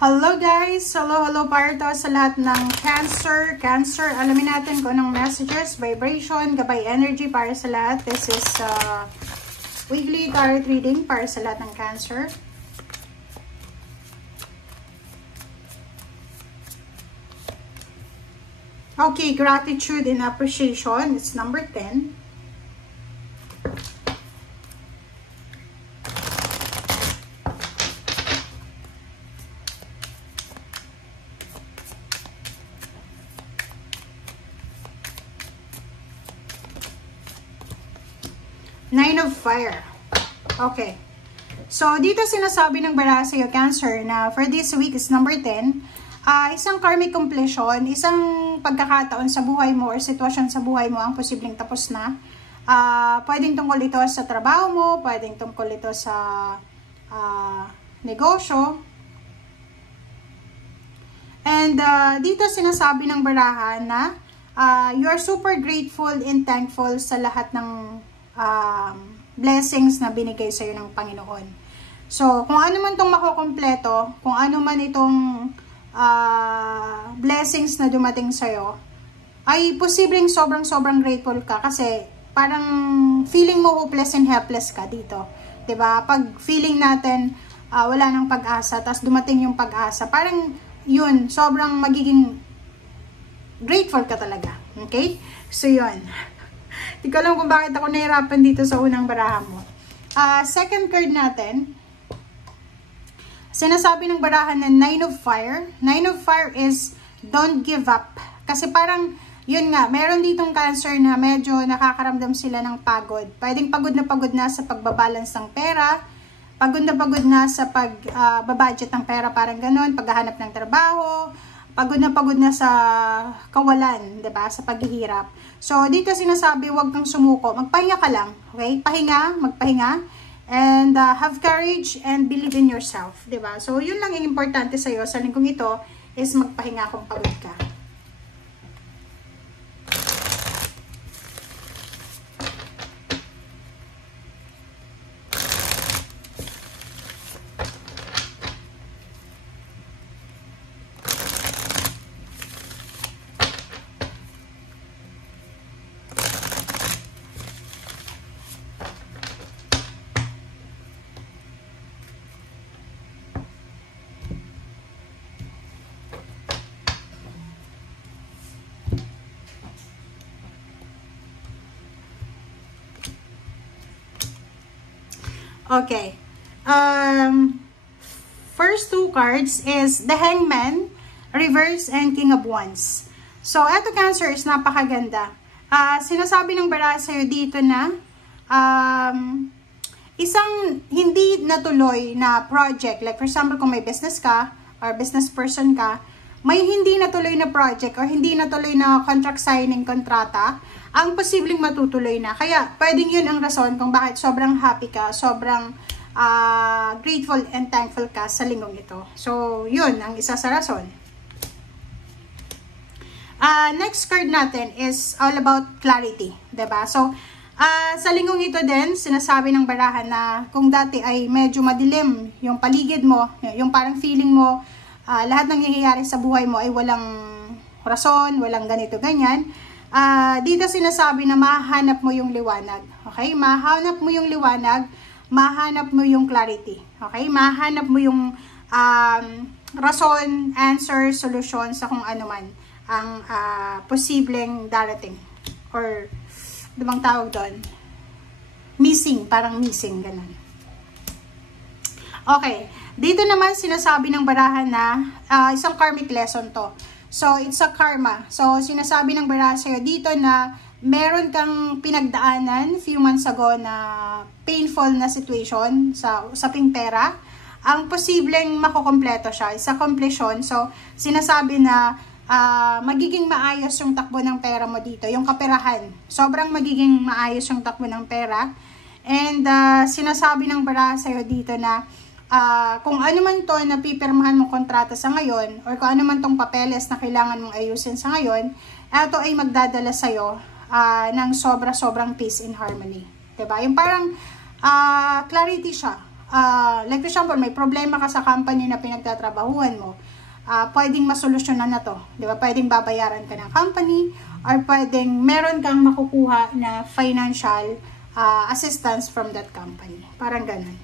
Hello guys! Hello para to sa lahat ng Cancer. Alamin natin kung anong messages, vibration, gabay energy para sa lahat. This is weekly tarot reading para sa lahat ng Cancer. Okay, gratitude and appreciation. It's number 10. Nine of Fire. Okay. So, dito sinasabi ng baraha sa'yo, Cancer, na for this week is number 10. Isang karmic completion, isang pagkakataon sa buhay mo or sitwasyon sa buhay mo ang posibleng tapos na. Pwedeng tungkol ito sa trabaho mo, pwedeng tungkol ito sa negosyo. And dito sinasabi ng baraha na you are super grateful and thankful sa lahat ng blessings na binigay sa iyo ng Panginoon. So, kung ano man itong makukompleto, kung ano man itong blessings na dumating sa iyo, ay posibleng sobrang grateful ka kasi parang feeling mo hopeless and helpless ka dito. 'Di ba? Pag feeling natin wala nang pag-asa, tapos dumating yung pag-asa, parang yun, sobrang magiging grateful ka talaga. Okay? So, yun. Hindi ko alam kung bakit ako nahirapan dito sa unang baraha mo. Second card natin, sinasabi ng baraha na Nine of Fire. Nine of Fire is don't give up. Kasi parang, yun nga, meron ditong Cancer na medyo nakakaramdam sila ng pagod. Pwedeng pagod na sa pagbabalance ng pera, pagod na sa pagbabudget ng pera, parang ganon, paghahanap ng trabaho, pagod na sa kawalan, 'di ba? Sa paghihirap. So, dito sinasabi, huwag kang sumuko. Magpahinga ka lang, okay? Magpahinga. And have courage and believe in yourself, 'di ba? So, yun lang yung importante sa iyo sa linggong ito is magpahinga kung pagod ka. Okay. First two cards is the Hangman, Reverse, and King of Wands. So, eto Cancer is napakaganda. Sinasabi ng baraha sa'yo dito na isang hindi natuloy na project. Like for example, kung may business ka or business person ka, may hindi natuloy na project or hindi natuloy na contract signing kontrata, ang posibleng matutuloy na. Kaya, pwedeng yun ang rason kung bakit sobrang happy ka, sobrang grateful and thankful ka sa linggong ito. So, yun ang isa sa rason. Next card natin is all about clarity, diba? So, sa linggong ito din, sinasabi ng baraha na kung dati ay medyo madilim yung paligid mo, yung parang feeling mo, lahat ng nangyayari sa buhay mo ay walang rason, walang ganito, ganyan. Dito sinasabi na mahanap mo yung liwanag. Okay? Mahanap mo yung liwanag, mahanap mo yung clarity. Okay? Mahanap mo yung rason, answer, solution sa kung ano man ang posibleng darating. Or, dumang tawag doon? Missing, parang missing, ganun. Okay. Dito naman sinasabi ng baraha na isang karmic lesson to. So, it's a karma. So, sinasabi ng baraha sa'yo dito na meron kang pinagdaanan few months ago na painful na situation sa usaping pera. Ang posibleng makukompleto siya. Isa completion. So, sinasabi na magiging maayos yung takbo ng pera mo dito. Yung kaperahan. Sobrang magiging maayos yung takbo ng pera. And sinasabi ng baraha sa'yo dito na kung ano man to na pipirmahan mong kontrata sa ngayon or kung ano man tong papeles na kailangan mong ayusin sa ngayon, ito ay magdadala sa'yo ng sobrang peace and harmony. Diba? Yung parang clarity siya. like for example, may problema ka sa company na pinagtatrabahuhan mo, pwedeng masolusyonan na to. Di ba? Pwedeng babayaran ka ng company, or pwedeng meron kang makukuha na financial assistance from that company. Parang ganun.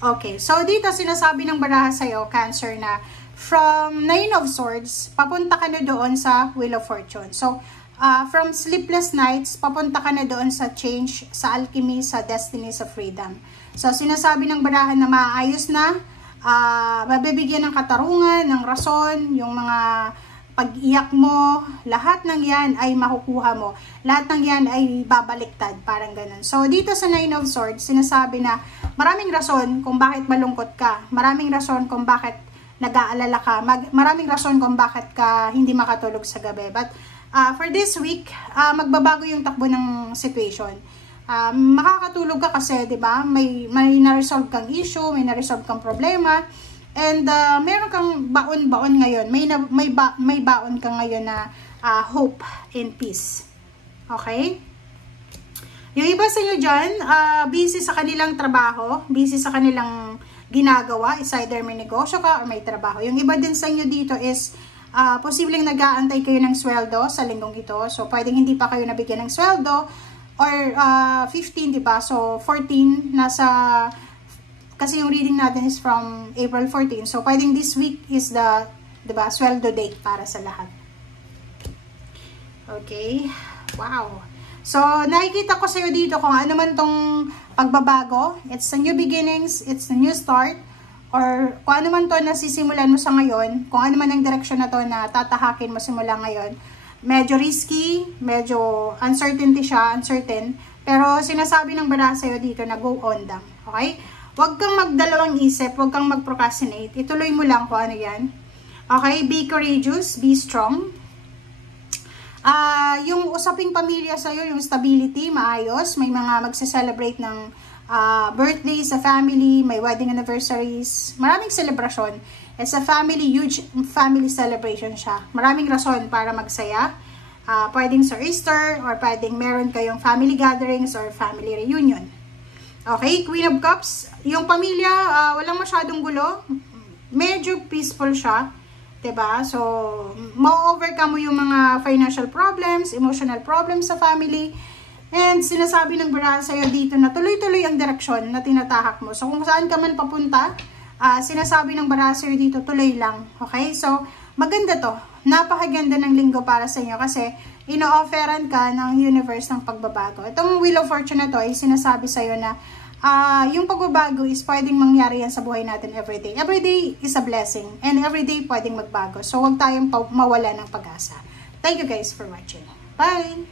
Okay, so dito sinasabi ng baraha sa'yo, Cancer, na from Nine of Swords, papunta ka na doon sa Wheel of Fortune. So, from sleepless nights, papunta ka na doon sa change, sa alchemy, sa destiny, sa freedom. So, sinasabi ng baraha na maayos na, mabibigyan ng katarungan, ng rason, yung mga pag-iyak mo, lahat ng yan ay makukuha mo. Lahat ng yan ay babaliktad, parang ganun. So, dito sa Nine of Swords, sinasabi na maraming rason kung bakit malungkot ka. Maraming rason kung bakit nag-aalala ka. Maraming rason kung bakit ka hindi makatulog sa gabi. But, for this week, magbabago yung takbo ng situation. Makakatulog ka kasi, di ba? May na-resolve kang issue, may na-resolve kang problema. And meron kang baon-baon ngayon. May baon ka ngayon na hope and peace. Okay? Yung iba sa inyo dyan, busy sa kanilang trabaho, busy sa kanilang ginagawa. Is either may negosyo ka or may trabaho. Yung iba din sa inyo dito is posibleng nag-aantay kayo ng sweldo sa linggong ito. So, pwedeng hindi pa kayo nabigyan ng sweldo. Or 15, diba? So, 14, kasi yung reading natin is from April 14. So, pwedeng this week is the, diba, sweldo date para sa lahat. Okay. Wow. So, nakikita ko sa'yo dito kung ano man tong pagbabago. It's a new beginnings. It's a new start. Or kung ano man to na sisimulan mo sa ngayon. Kung ano man ang direksyon na to na tatahakin mo simula ngayon. Medyo risky. Medyo uncertainty siya. Uncertain. Pero sinasabi ng baraha sa'yo dito na go on lang. Okay? Huwag kang magdalawang isip, huwag kang mag-procrastinate. Ituloy mo lang kung ano yan. Okay? Be courageous, be strong. Yung usaping pamilya sa'yo, yung stability, maayos. May mga magse-celebrate ng birthday sa family, may wedding anniversaries. Maraming celebration. It's a family, huge family celebration siya. Maraming rason para magsaya. Pwedeng sa Easter, or pwedeng meron kayong family gatherings or family reunion. Okay, Queen of Cups, yung pamilya, walang masyadong gulo, medyo peaceful siya, diba? So, ma-overcome mo yung mga financial problems, emotional problems sa family, and sinasabi ng baraha sa'yo dito na tuloy-tuloy ang direksyon na tinatahak mo. So, kung saan ka man papunta, sinasabi ng baraha sa'yo dito, tuloy lang, okay? So, maganda to, napakaganda ng linggo para sa inyo kasi ino-offeran ka ng universe ng pagbabago. Itong Wheel of Fortune na to ay sinasabi sa'yo na yung pagbabago is pwedeng mangyari yan sa buhay natin everyday. Everyday is a blessing and everyday pwedeng magbago. So, huwag tayong mawala ng pag-asa. Thank you guys for watching. Bye!